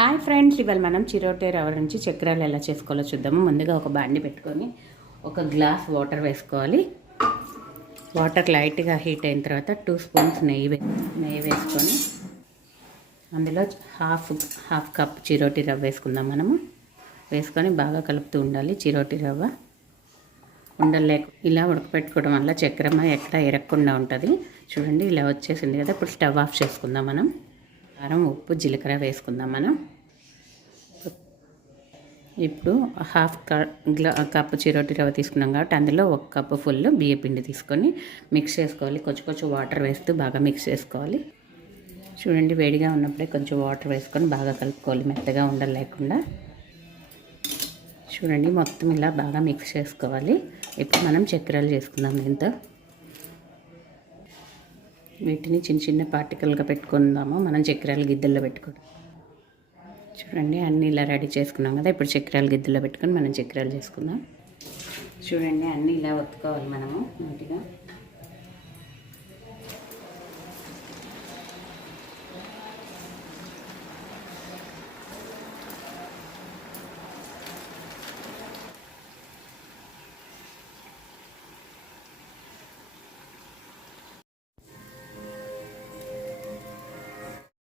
Hi friends, ఇవాళ మనం చిరోటే రవ్వ నుంచి చక్రాలు ఎలా చేసుకోవాలో చూద్దాము. ముందుగా ఒక బాండి పెట్టుకొని ఒక గ్లాస్ వాటర్ వేసుకోవాలి. వాటర్ లైట్గా హీట్ అయిన తర్వాత 2 స్పూన్స్ నెయ్యి వేసుకొని అందులో హాఫ్ కప్ చిరోటి రవ్వ వేసుకుందాం. మనము వేసుకొని బాగా కలుపుతూ ఉండాలి. చిరోటి రవ్వ ఉండలేక ఇలా ఉడకపెట్టుకోవడం వల్ల చక్కెర ఎక్కడ ఎరగకుండా ఉంటుంది. చూడండి, ఇలా వచ్చేసింది కదా. ఇప్పుడు స్టవ్ ఆఫ్ చేసుకుందాం. మనం కారం, ఉప్పు, జీలకర్ర వేసుకుందాం. మనం ఇప్పుడు హాఫ్ కప్పు చిరోటి రవ్వ తీసుకున్నాం కాబట్టి అందులో 1 కప్పు ఫుల్ బియ్య పిండి తీసుకొని మిక్స్ చేసుకోవాలి. కొంచెం వాటర్ వేస్తూ బాగా మిక్స్ చేసుకోవాలి. చూడండి, వేడిగా ఉన్నప్పుడే కొంచెం వాటర్ వేసుకొని బాగా కలుపుకోవాలి, మెత్తగా ఉండలేకుండా. చూడండి, మొత్తం ఇలా బాగా మిక్స్ చేసుకోవాలి. ఇప్పుడు మనం చక్రాలు చేసుకుందాం. దీంతో వీటిని చిన్న చిన్న పార్టికల్గా పెట్టుకుందాము. మనం చక్రాలు గిద్దెల్లో పెట్టుకోవడం. చూడండి, అన్నీ ఇలా రెడీ చేసుకున్నాం కదా. ఇప్పుడు చక్రాలు గిద్దెల్లో పెట్టుకొని మనం చక్రాలు చేసుకుందాం. చూడండి, అన్నీ ఇలా ఒత్తుకోవాలి మనము నీట్గా.